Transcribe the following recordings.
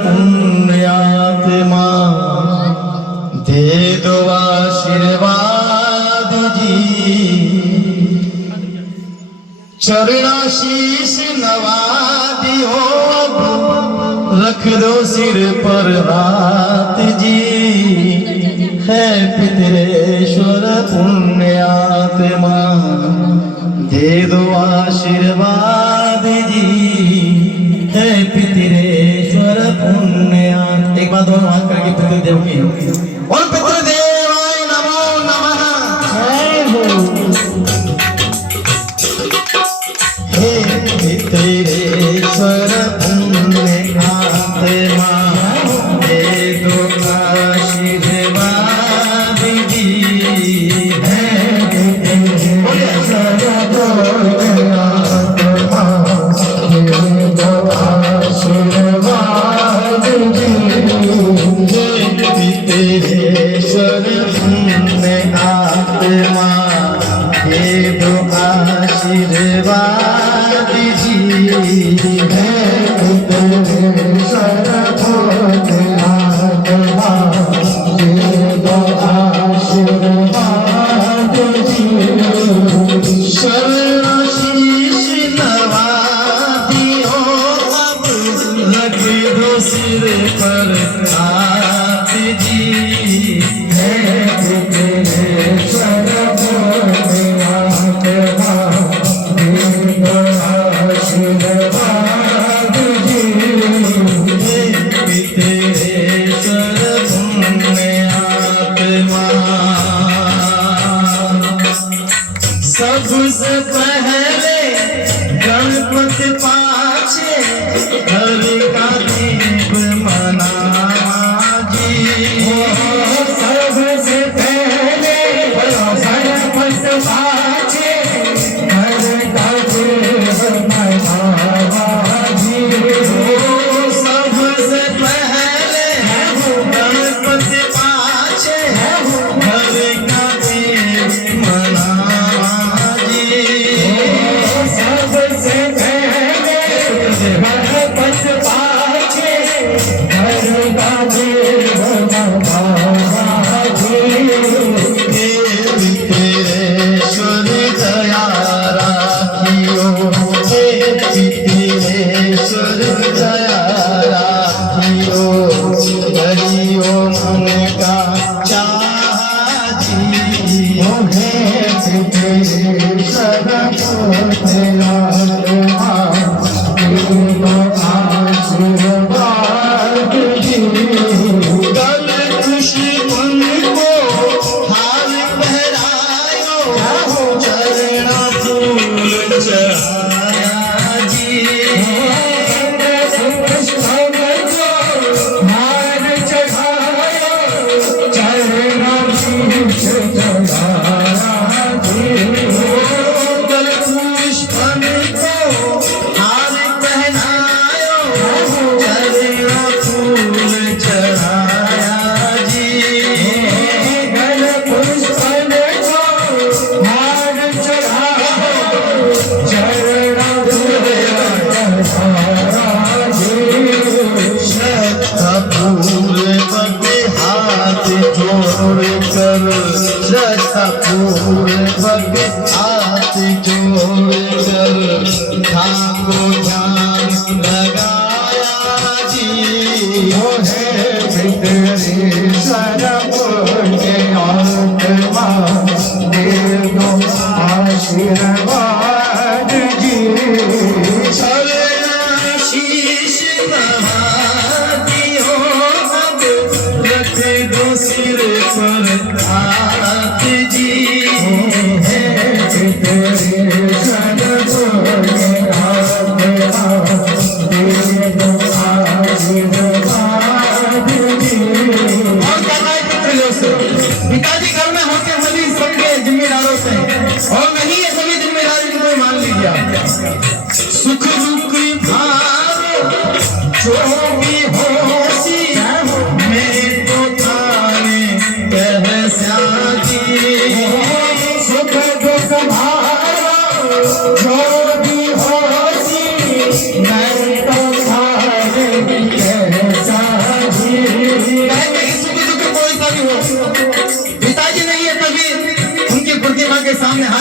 पुण्यात्मा दे दो आशीर्वाद जी, चरणाशीष नवा दियो रख दो सिर पर हाथ जी। है पितरेश्वर पुण्यात्मा दे दो आशीर्वाद जी, है पितरेश्वर पुण्यात्मा। एक बात और बात करके पितृदेव की, और पितृदेवाय नमो नमः। जय हो। हे पितरेश्वर पुण्यात्मा दे दो आशीर्वाद जी, है पितरेश्वर पुण्यात्मा दे दो आशीर्वाद जी। पितरेश्वर पुण्यात्मा दे दो आशीर्वाद जी, है पितरेश्वर पुण्यात्मा दे दो आशीर्वाद जी। शरणशीष नवा दियो अब रख दो सिर पर हाथ जी, है पितरेश्वर पुण्यात्मा दे दो आशीर्वाद जी। हे पितरेश्वर पुण्यात्मा सबसे पहले गणपति पाछे घर का दीप मनावा जी। सबसे पहले गणपति पाछे घर का दीप मनावा जी। सबसे पहले गणपति पाछे घर का दीप मनावा जी। सबसे पहले गणपति पाछे घर का दीप मनावा जी। हे पितरेश्वर दया राखियो, हे पितरेश्वर दया राखियो, करियो मन का चाह जी। हे पितरेश्वर पुण्यात्मा दे दो आशीर्वाद जी। कल खुशी मन को हार पहरायो, चरणा फूल चढ़ाया जी। कृष्ण को हार चढ़ायो, चरणा फूल चढ़ाया जी। कल पुष्पन को हार पहनायो, चरणा फूल चढ़ाया जी। कल पुष्पन को हार चढ़ायो, चरणा फूल चढ़ाया जी। श्रद्धापूर्वक हाथ जोड़ कर, श्रद्धापूर्वक हाथ जोड़ कर ठाकुर ध्यान लगाया जी। वो है पितरेश्वर पुण्यात्मा दे दो आशीर्वाद जी। शरणशीष नवा दियो अब रख दो सिर पर हाथ जी। है पितरेश्वर पुण्यात्मा दे दो आशीर्वाद जी। और पिताजी घर में होते सभी सबके जिम्मेदारों से, और नहीं ये सभी जिम्मेदारी को मान लीजिए। सुख दुख भार जो भी होशी मेरे तो थाने कह श्याजी। सुख दुख भार जो भी होशी मेरे तो थाने कह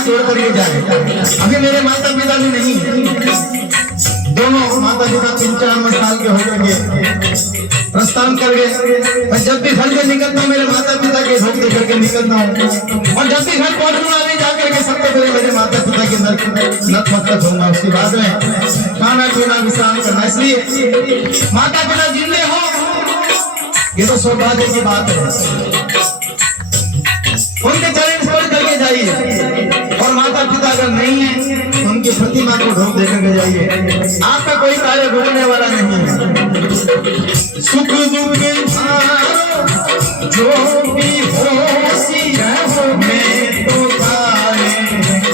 छोड़ करके जाए। अभी मेरे माता पिता भी नहीं है, दोनों माता पिता 95 साल के होकर के प्रस्थान कर गए। मैं जब भी घर से निकलता हूँ मेरे माता पिता के ढोक दे करके निकलता हूँ, और जब भी घर पहुंचूंगा अभी जाकर के सबसे पहले मेरे माता पिता के नतमस्तक होगा, उसके बाद में खाना पीना विश्राम करना। इसलिए माता पिता जिंदे हो ये तो सौभाग्य की बात है, उनके चरण स्पर्श करके जाइए। और माता पिता अगर नहीं है तो उनकी प्रतिमा को ढोक दे करके जाइए, आपका कोई कार्य रुकने वाला नहीं है। सुख दुख जो भी हो सिया हो मैं तो गाए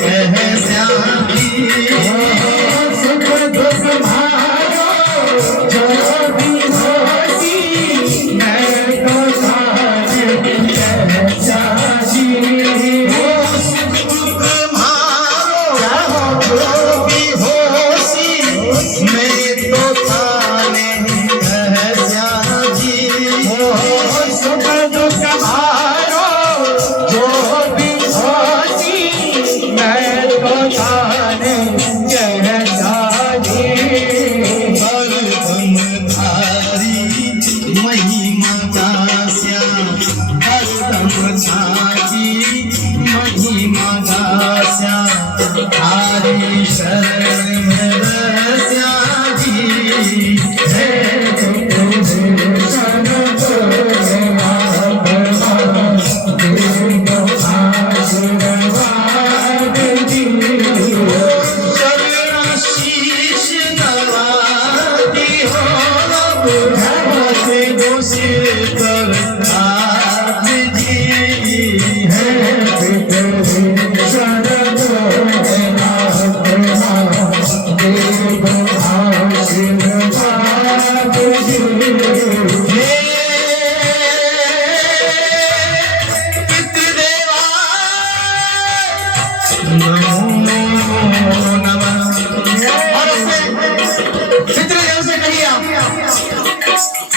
कह श्याम जी। सुख दुख भारो जो भी हो सी मैं तो गाए कह श्याम जी। सुख दुख भारो जो भी हो सी मैं तो गाए कह श्याम जी। सुख दुख भारो जो भी होती मैं तो जाने कह जाने। हरदम धारी महिमा दास्या, हरदम धारी महिमा दास्या, हरि शरण में रस्या जी।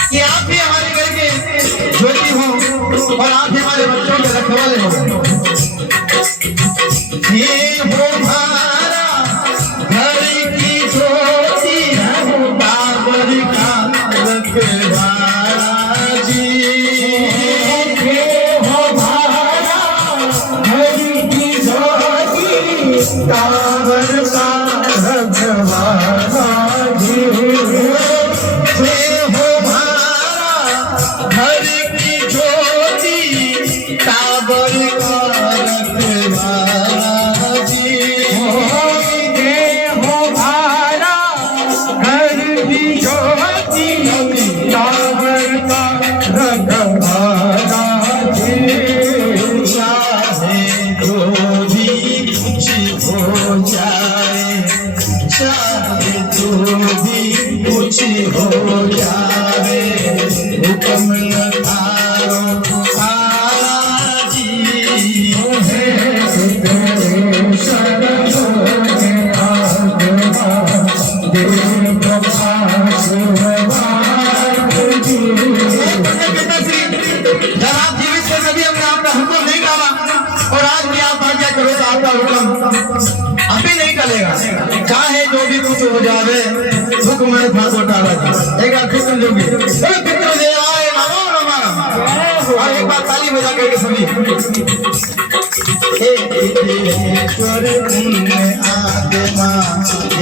कि आप भी हमारे घर के ज्योति हो और आप भी हमारे बच्चों के रखवाले हो। ये हो हमारा घर की ज्योति, बाबर का रखवाला जी। ये हो हमारा घर की ज्योति, बाबर का रखवाला जी। घर की ज्योति टाबर का रखवाला जी। हो भारा घर की ज्योति टाबर का रखवाला जी। चाहे जो भी कुछ हो जाए, चाहे जो भी कुछ हो जाए, हुक्म लखारो आला जी। जब आप जीवित थे तभी हमने आपका हुक्म नहीं डाला, और आज भी आप आज्ञा करो तो आपका हुक्म अभी नहीं टलेगा। चाहे जो भी कुछ हो जावे, हुक्म है भागो टाला जी। एक बार फिर समझोगे, पितृदेवाय नमो नमः, और एक बार ताली बजा करके सभी। ईश्वर पुण्य आत्मा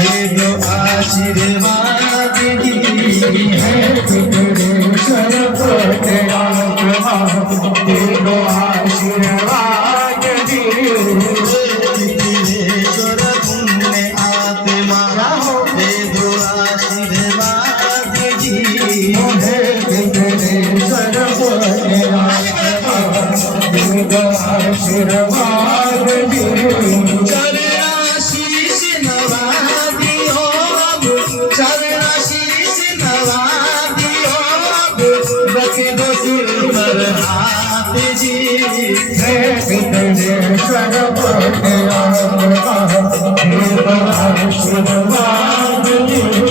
ये जो आशीर्वाद दी है, ईश्वर पुण्य आत्मा ये जो आशीर्वाद दी। ईश्वर पुण्य आत्मा ये जो आशीर्वाद दी है, ईश्वर पुण्य आत्मा ये जो आशीर्वाद दी। चरणाशीष नवादियो, चरणाशीष नवादियो, रख दो सिर पर हाथ जी। है विघ्नेश्वर पुण्य आत्मा ये जो आशीर्वाद दी।